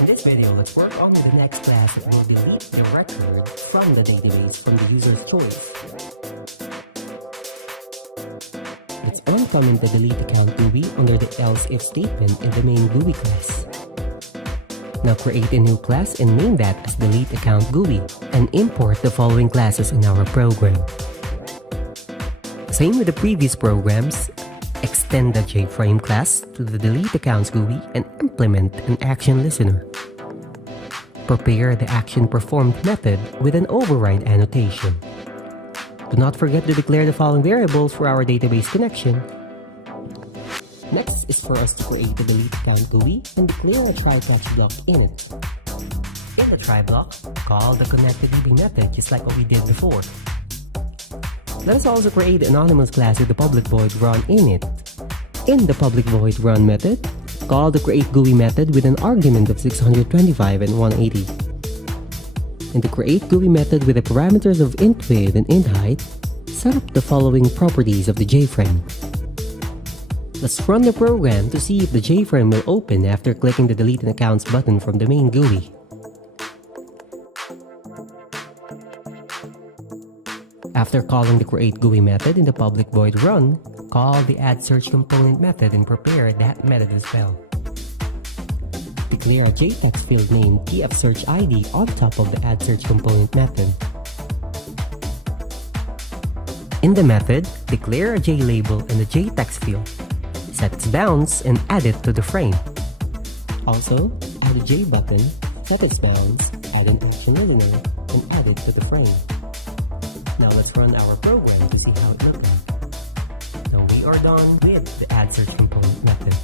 In this video, let's work on the next class that will delete the record from the database from the user's choice. It's uncommon to delete account GUI under the else if statement in the main GUI class. Now create a new class and name that as delete account GUI and import the following classes in our program. Same with the previous programs, extend the JFrame class to the delete accounts GUI and implement an action listener. Prepare the action performed method with an override annotation. Do not forget to declare the following variables for our database connection. Next is for us to create the delete account GUI and declare a try catch block in it. In the try block, call the connectDB method just like what we did before. Let us also create an anonymous class with the public void run in it. In the public void run method, call the create GUI method with an argument of 625 and 180. In the create GUI method with the parameters of int width and int height, set up the following properties of the JFrame. Let's run the program to see if the JFrame will open after clicking the delete an accounts button from the main GUI. After calling the create GUI method in the public void run, call the add search component method and prepare that method as well. Declare a JText field named tfsearchid on top of the add search component method. In the method, declare a JLabel in the JText field. Set its bounds and add it to the frame. Also, add a JButton, set its bounds, add an action listener, and add it to the frame. Now let's run our program to see how it looks like. Now we are done with the add search component method.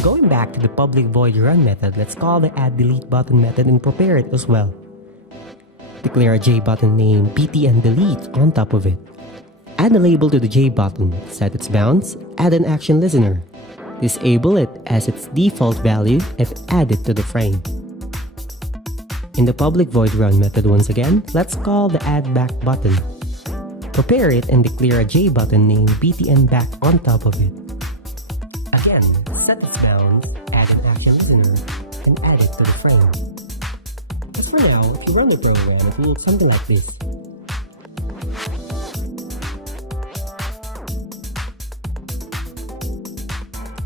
Going back to the public void run method, let's call the add delete button method and prepare it as well. Declare a JButton named ptnDelete on top of it. Add a label to the JButton, set its bounds, add an action listener. Disable it as its default value and add it to the frame. In the public void run method once again, let's call the add back button. Prepare it and declare a JButton named btnBack on top of it. Again, set its bounds, add an action listener, and add it to the frame. As for now, if you run the program, it will look something like this.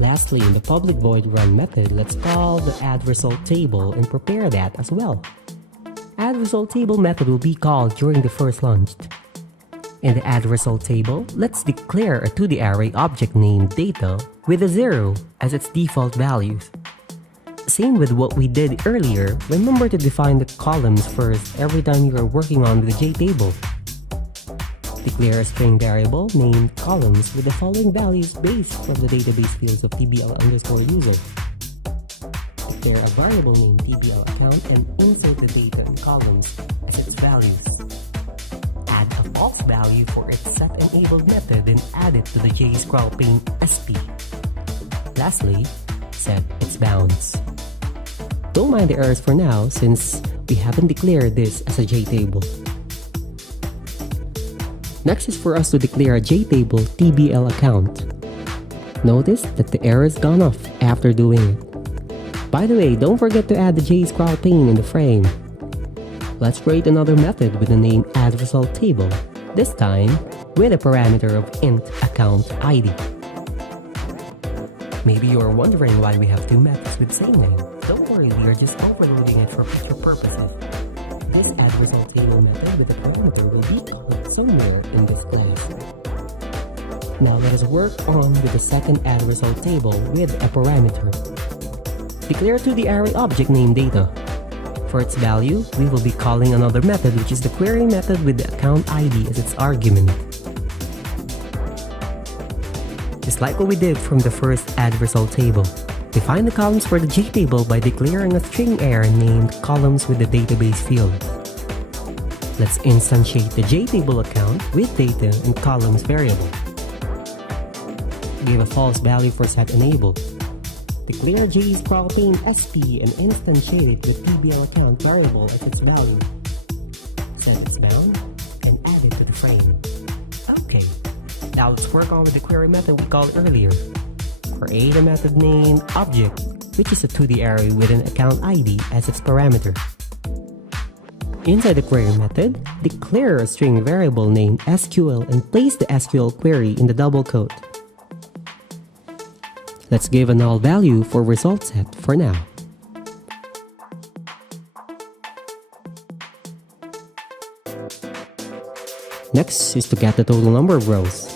Lastly, in the public void run method, let's call the add result table and prepare that as well. Add result table method will be called during the first launch. In the add result table, let's declare a 2D array object named data with a 0 as its default values. Same with what we did earlier, remember to define the columns first every time you are working on the JTable. Declare a string variable named columns with the following values based from the database fields of tbl_user. Declare a variable named tbl_account and insert the data in columns as its values. Add a false value for its setEnabled method and add it to the JScrollPane SP. Lastly, set its bounds. Don't mind the errors for now since we haven't declared this as a JTable. Next is for us to declare a JTable TBL account. Notice that the error has gone off after doing it. By the way, don't forget to add the JScrollPane in the frame. Let's create another method with the name addResultTable, this time with a parameter of int account ID. Maybe you are wondering why we have two methods with the same name. Don't worry, we are just overloading it for future purposes. This addResultTable method with a parameter will be called somewhere in this class. Now let us work on with the second addResultTable with a parameter. Declare to the array object named data. For its value, we will be calling another method which is the query method with the account ID as its argument. Just like what we did from the first addResultTable. Define the columns for the JTable by declaring a string array named columns with the database field. Let's instantiate the JTable account with data and columns variable. Give a false value for setEnabled. Declare JScrollPane SP and instantiate it with TBL_account variable as its value. Set its bound and add it to the frame. Okay, Now let's work on with the query method we called earlier. Create a method named object, which is a 2D array with an account ID as its parameter. Inside the query method, declare a string variable named SQL and place the SQL query in the double quote. Let's give a null value for result set for now. Next is to get the total number of rows.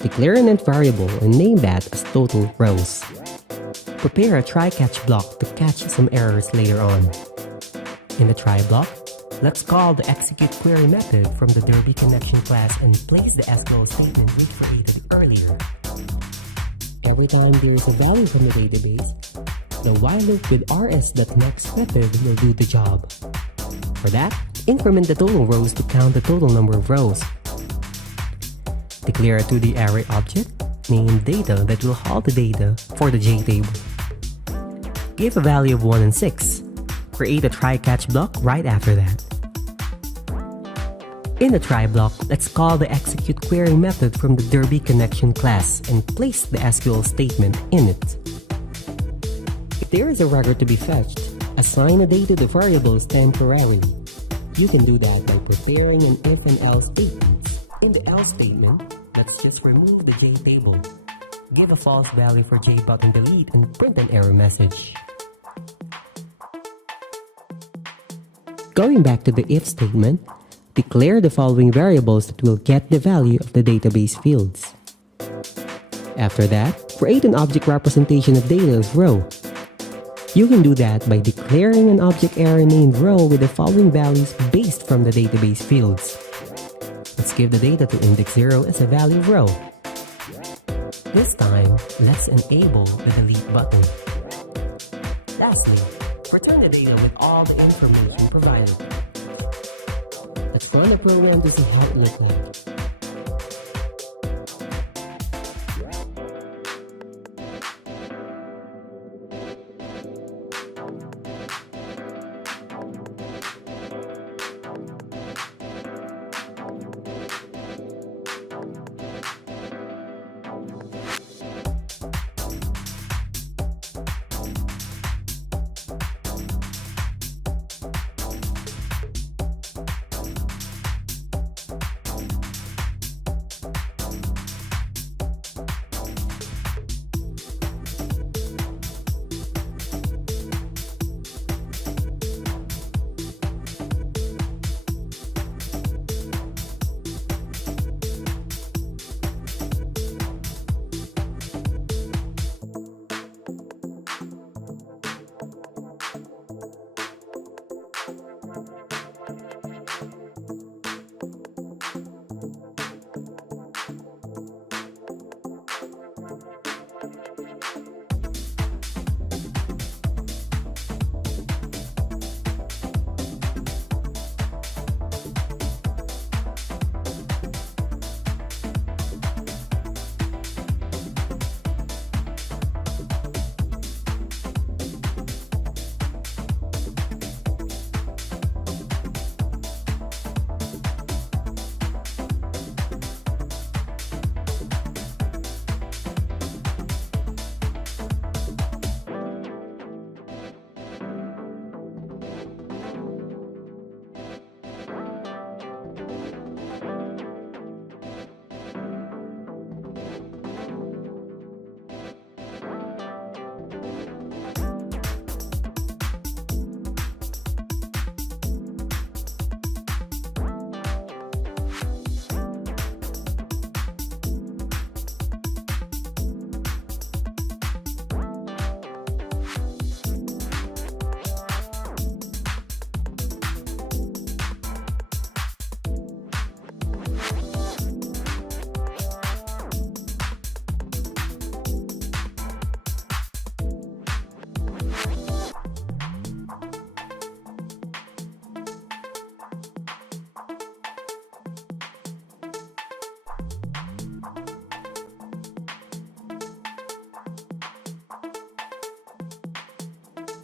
Declare an int variable and name that as total rows. Prepare a try-catch block to catch some errors later on. In the try block, let's call the execute query method from the Derby connection class and place the SQL statement we created earlier. Every time there is a value from the database, the while loop with rs.next method will do the job. For that, increment the total rows to count the total number of rows. Declare a 2D array object named data that will hold the data for the JTable. Give a value of 1 and 6. Create a try-catch block right after that. In the try block, let's call the execute query method from the Derby connection class and place the SQL statement in it. If there is a record to be fetched, assign a date to the variables temporarily. You can do that by preparing an if and else statements. In the else statement, let's just remove the JTable. Give a false value for j.delete and print an error message. Going back to the if statement, declare the following variables that will get the value of the database fields. After that, create an object representation of data as row. You can do that by declaring an object array named row with the following values based from the database fields. Let's give the data to index 0 as a value row. This time, let's enable the delete button. Lastly, return the data with all the information provided. Let's run the program to see how it looks like.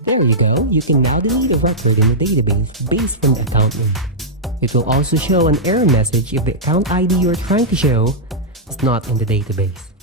There you go, you can now delete a record in the database based from the account name. It will also show an error message if the account ID you are trying to show is not in the database.